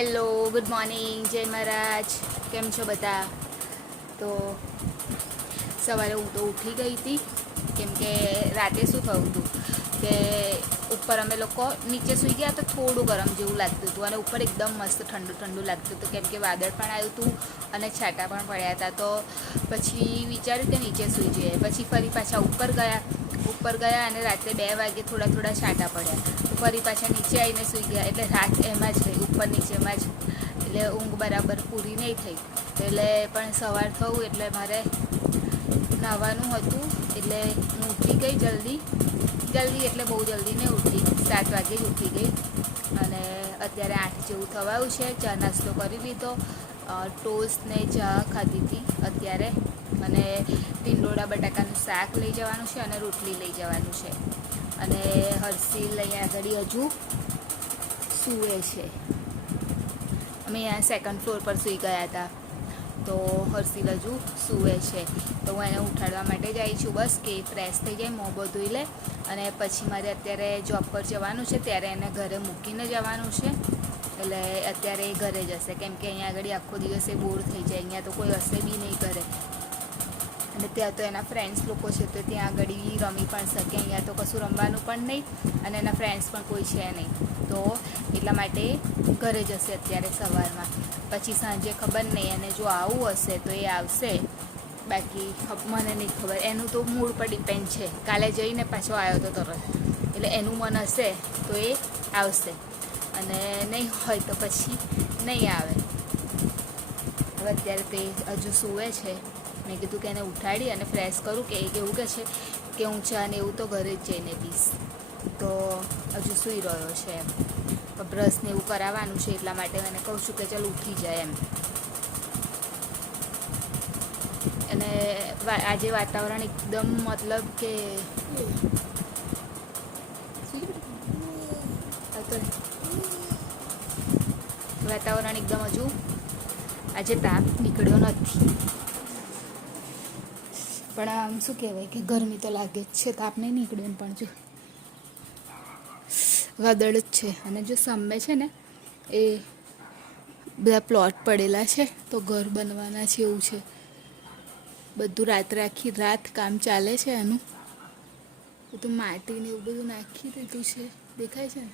Hello, good morning, જય મહારાજ. કેમ છો બધા? તો સવારે હું તો ઉઠી ગઈ હતી કેમ કે રાતે શું થયું હતું કે ઉપર અમે લોકો નીચે સૂઈ ગયા તો થોડું ગરમ જેવું લાગતું હતું અને ઉપર એકદમ મસ્ત ઠંડુ ઠંડુ લાગતું હતું કેમ કે વાદળ પણ આવ્યું હતું અને છાંટા પણ પડ્યા હતા. તો પછી વિચાર્યું કે નીચે સૂઈ જઈએ. પછી ફરી પાછા ઉપર ગયા અને રાત્રે 2 વાગે થોડા થોડા છાંટા પડ્યા. ફરી પાછા નીચે આવીને સૂઈ ગયા. એટલે રાત એમાં જ રહી, ઉપર નીચેમાં જ. એટલે ઊંઘ બરાબર પૂરી નહીં થઈ. એટલે પણ સવાર થયું એટલે મારે નાહવાનું હતું. એટલે હું ઉઠી ગઈ જલ્દી એટલે બહુ જલ્દી નહીં ઉઠી, 7 વાગે જ ઉઠી ગઈ. અને અત્યારે 8 જેવું થવાયું છે. ચા નાસ્તો કરી લીધો, ટોસ્ટ ને ચા ખાધી હતી અત્યારે. અને ટીંડોળા બટાકાનું શાક લઈ જવાનું છે અને રોટલી લઈ જવાનું છે. અને હર્ષિલ અહીંયા આગળ હજુ સૂવે છે. અમે અહીંયા સેકન્ડ ફ્લોર પર સૂઈ ગયા હતા તો હર્ષિલ હજુ સૂવે છે. તો હું એને ઉઠાડવા માટે જ આવી છું, બસ કે ફ્રેશ થઈ જાય, મોં બધું ધોઈ લે. અને પછી મારે અત્યારે જોબ પર જવાનું છે, ત્યારે એને ઘરે મૂકીને જવાનું છે. એટલે અત્યારે એ ઘરે જશે કેમ કે અહીંયા આગળ આખો દિવસ એ બોર થઈ જાય. અહીંયા તો કોઈ હશે બી નહીં ઘરે. અને ત્યાં તો એના ફ્રેન્ડ્સ લોકો છે તો ત્યાં આગળ રમી પણ શકે. અહીંયા તો કશું રમવાનું પણ નહીં અને એના ફ્રેન્ડ્સ પણ કોઈ છે નહીં. તો એટલા માટે ઘરે જશે અત્યારે સવારમાં. પછી સાંજે ખબર નહીં, અને જો આવું હશે તો એ આવશે, બાકી મને નહીં ખબર. એનું તો મૂડ પર ડિપેન્ડ છે. કાલે જઈને પાછો આવ્યો તો તરત, એટલે એનું મન હશે તો એ આવશે અને નહીં હોય તો પછી નહીં આવે. હવે અત્યારે તો એ હજુ સૂવે છે. મેં કીધું કે એને ઉઠાડી અને ફ્રેશ કરું કે એવું કહે છે કે હું ચા ને એવું તો ઘરે જ જઈને પીશ. તો હજુ સૂઈ રહ્યો છે એમ. બ્રશ ને એવું કરાવવાનું છે એટલા માટે એને કહું છું કે ચાલ ઉઠી જાય એમ. અને આજે વાતાવરણ એકદમ મતલબ કે વાતાવરણ એકદમ હજુ આજે તાપ નીકળ્યો નથી. પણ આમ શું કહેવાય કે ગરમી તો લાગે જ છે. તાપ નહીં નીકળ્યો પણ જો વાદળ જ છે. અને જો સામે છે ને એ બધા પ્લોટ પડેલા છે તો ઘર બનવાના છે એવું છે. બધું આખી રાત કામ ચાલે છે એનું. બધું માટી ને એવું બધું નાખી દીધું છે, દેખાય છે ને.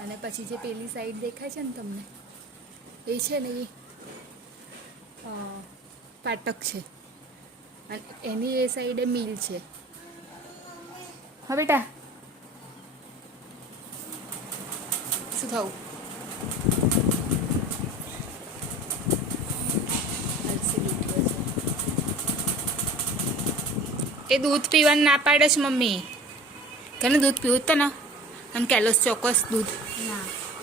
અને પછી જે પેલી સાઈડ દેખાય છે ને તમને, એ છે ને એ ફાટક છે અને એની એ સાઈડે મિલ છે. હા બેટા, શું થયું? એ દૂધ પીવાનું ના પાડે છે મમ્મી. કે દૂધ પીવું તો ને આમ કેલોસ ચોક્કસ દૂધ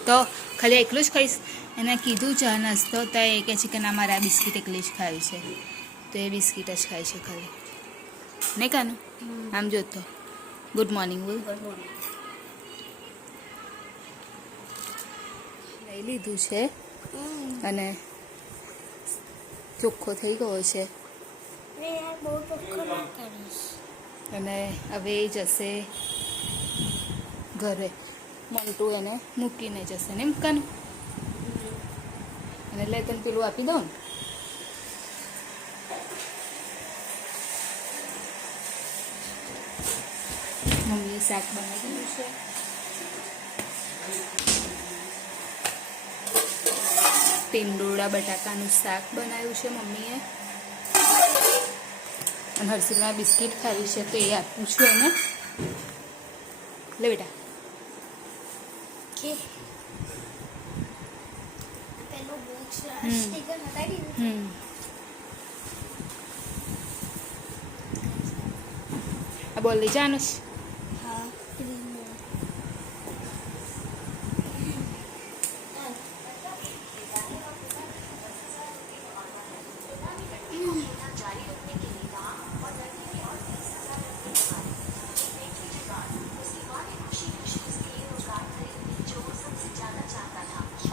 તો ખાલી એકલું જ ખાઈશ. એને કીધું ચા નાસ્તો તો એ કહે છે કે ના, મારે આ બિસ્કીટ એકલી જ ખાવી છે. તો એ બિસ્કીટ જ ખાય છે ખાલી. નહીં કાનું? આમ જોતો ગુડ મોર્નિંગ બોલ. લઈ લીધું છે અને ચોખ્ખો થઈ ગયો છે. અને હવે એ જશે ઘરે. મોન્ટુ એને મૂકીને જશે ને એમ કાનું. અને એટલે તને પેલું આપી દઉં ને. મમ્મીએ શાક બનાવી દીધું છે. ટીંડોળા બટાકાનું શાક બનાવ્યું છે મમ્મીએ. અને હર્ષિલમાં બિસ્કીટ ખાવી છે તો એ આપું છું એને. લે બેટા. આ બોલ લઈ જવાનું છે.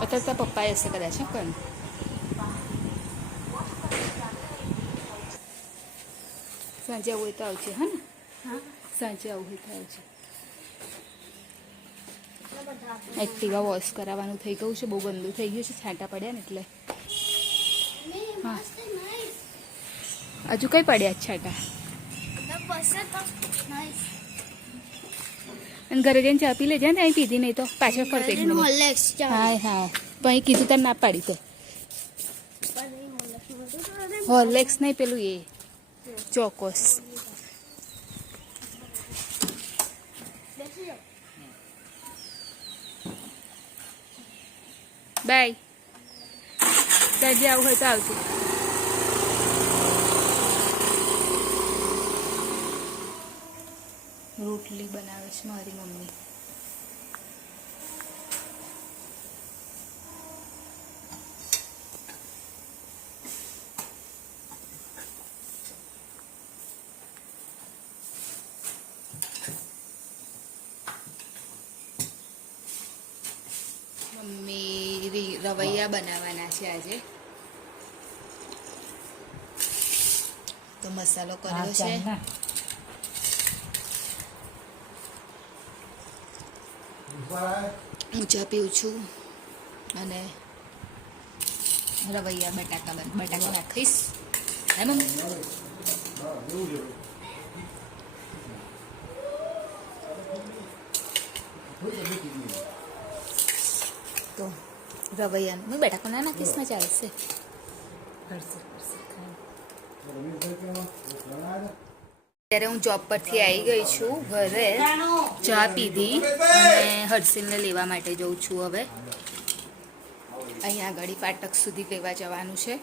અત્યારે તો પપ્પાએ હશે કદાચ. કોણ સાંજે આવું હોય તો આવજે. હા ને, સાંજે આવું હોય તો આવજે. એક્ટિવા વોશ કરાવવાનું થઈ ગયું છે, બહુ ગંદુ થઈ ગયું છે, છાંટા પડ્યા ને એટલે. હા, હજુ કઈ પડ્યા જ છાંટા? અને ઘરે જઈને ચા પી લેજે ને, અહીં પીધી નહીં તો પાછળ ફરતી હા હા, પણ અહીં કીધું તને ના પાડી તો હોર્લેક્સ નહીં, પેલું એ ચોકોસ. બાય, તાજે આવું હોય તો આવજો. રોટલી બનાવે છે મારી મમ્મી. મમ્મી રવૈયા બનાવવાના છે આજે, તો મસાલો કર્યો છે. હું ચા પીઉં છું અને રવૈયા બટાકા નાખીશ. હે મમ્મી? તો રવૈયાનું મેં બટાકા ના નાખીશ ને ચાલશે. ત્યારે હું જોબ પરથી આવી ગઈ છું ઘરે, ચા પીધી અને હર્ષિલને લેવા માટે જઉં છું. હવે અહીંયા આગળ ફાટક સુધી લેવા જવાનું છે,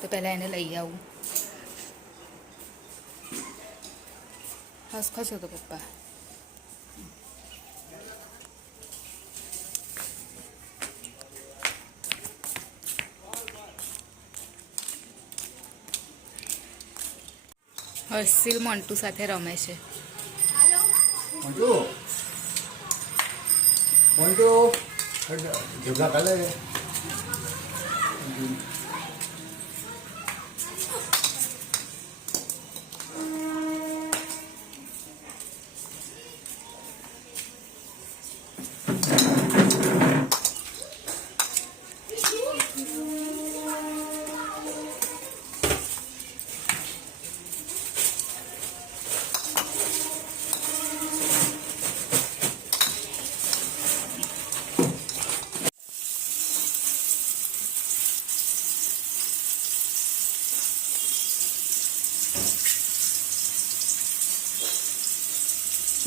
તો પહેલાં એને લઈ આવું. હસ ખસો તો પપ્પા. હર્ષિલ મોન્ટુ સાથે રમે છે.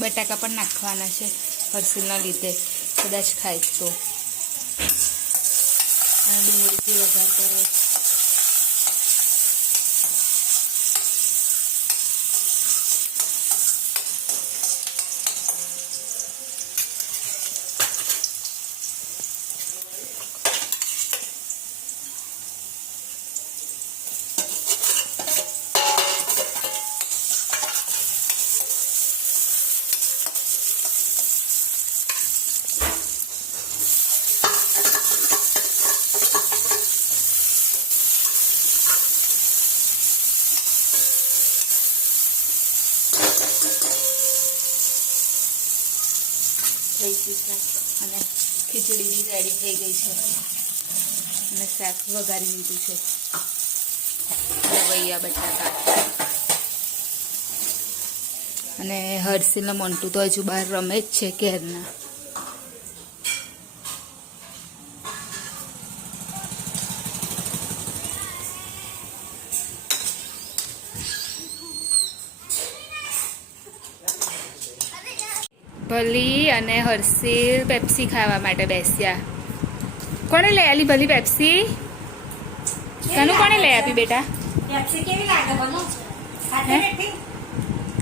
બટાકા પણ નાખવાના છે હર્ષિલના લીધે, કદાચ ખાય તો. અને ડુંગળીથી વઘાર કર્યો. થઈ ગયું શાક અને ખીચડી બી રેડી થઈ ગઈ છે અને શાક વઘારી લીધું છે. રવૈયા બટાકા અને હર્ષિલના મોન્ટુ તો હજુ બહાર રમે જ છે ક્યારના. ભલી અને હર્ષિલ પેપ્સી ખાવા માટે બેસ્યા. કોણે લઈ આલી ભલી પેપ્સી? કનુ કોણે લઈ આપી બેટા?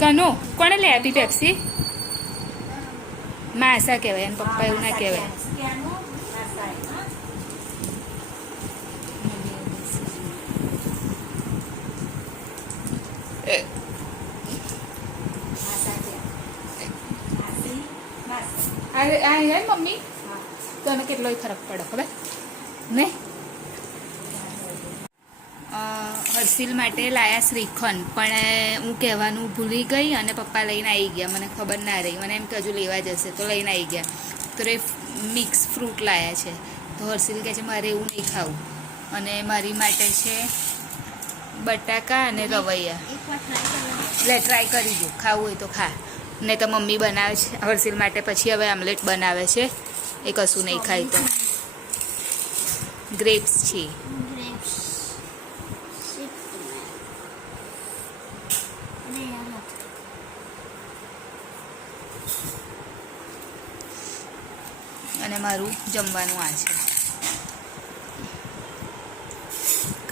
કનુ કોણે લઈ આપી પેપ્સી? માસા કહેવાય, એને પપ્પા એવું ના કહેવાય. મમ્મી તને કેટલો ફરક પડે ખબર ને? હર્ષિલ માટે લાયા શ્રીખંડ, પણ હું કહેવાનું ભૂલી ગઈ અને પપ્પા લઈને આવી ગયા. મને ખબર ના રહી, મને એમ કે હજુ લેવા જશે તો લઈને આવી ગયા. તો મિક્સ ફ્રૂટ લાવ્યા છે. તો હર્ષિલ કહે છે મારે એવું નહીં ખાવું, અને મારી માટે છે બટાકા અને રવૈયા. લે ટ્રાય કરી દો, ખાવું હોય તો ખા. ને તો મમ્મી બનાવે છે હર્ષિલ માટે, પછી હવે આમલેટ બનાવે છે. એ કશું નહીં ખાય તો. ગ્રેપ્સ છે. અને મારું જમવાનું આ છે.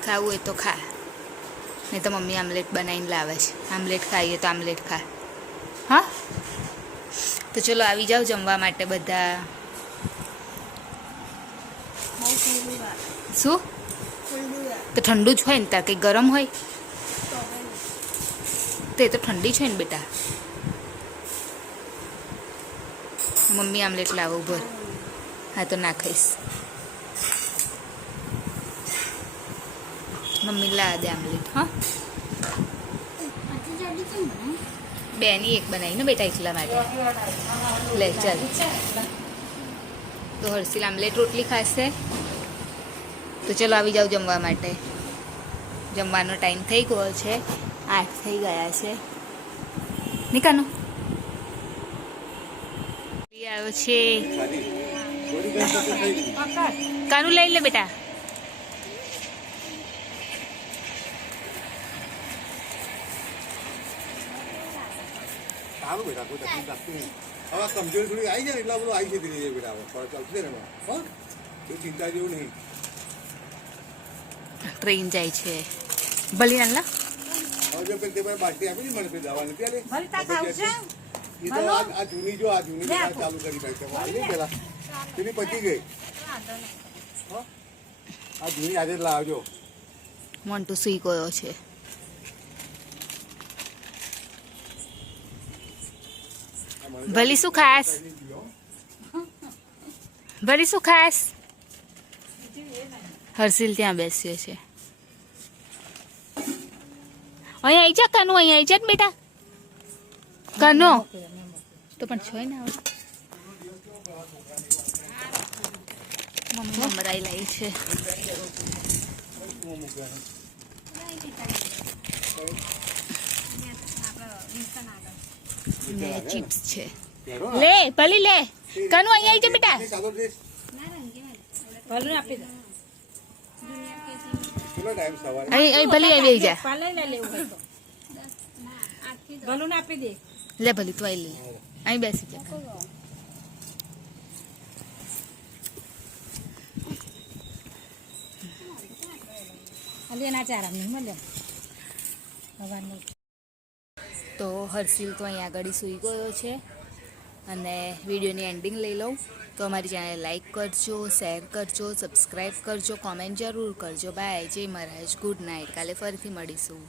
ખાવું હોય તો ખા, નહીં તો મમ્મી આમલેટ બનાવીને લાવે છે. આમલેટ ખાઈએ તો આમલેટ ખા. હા, તો ચલો આવી જાઓ જમવા માટે બધા. શું? તો ઠંડુ જ હોય ને, તાર કંઈ ગરમ હોય? તે તો ઠંડી છે ને બેટા. મમ્મી આમલેટ લાવો ભર. હા તો ના ખાઈશ. મમ્મી લાવે દે આમલેટ. હા, બેની એક બનાવી ને બેટા એટલા માટે. લે ચાલ. તો હર્ષિલ આમલેટ રોટલી ખાશે. તો ચલો આવી જાઓ જમવા માટે. જમવાનો ટાઈમ થઈ ગયો છે, 8 થઈ ગયા છે. નિકાનો આવ્યો છે. કાનું લઈ લે બેટા. કમજોરી થોડી આવી જાય એટલા બધું આવી છે ધીરે બેટા. ચાલશે ને ચિંતા જેવું નહીં. ટ્રેન જાય છે. ભલી ના હવે જો તે બાટલી આપી મને દવા નથી એ તો આ જૂની જો આ જૂની ચાલુ કરી નાખી પેલા તેની પચી ગઈ. આ જૂની આજે લાવજો. મોન્ટુ સુઈ ગયો છે. ભલી શું ખાસ? ભલી શું ખાસ? હર્ષિલ ત્યાં બેસ્યો છે. અહીંયા આવી જા કાનું, અહીંયા આવી જા ને બેટા. કાનો તો પણ છોય ને આવે. મમ્મી મમરાઈ લાવી છે. ને ચિપ્સ છે. લે ભલી લે. કાનું અહીંયા આવી જા બેટા. અહીં ભલી આવી જા. લે ભલી તું આવી લે. અહીં બેસી જા. તો હર્ષિલ તો અહીં આગળ સૂઈ ગયો છે. અને વિડીયોની એન્ડિંગ લઈ લઉં તો અમારી ચેનલ લાઈક કરજો, શેર કરજો, સબસ્ક્રાઈબ કરજો, કોમેન્ટ જરૂર કરજો. બાય. જય મહારાજ. Good night. કાલે ફરીથી મળીશું.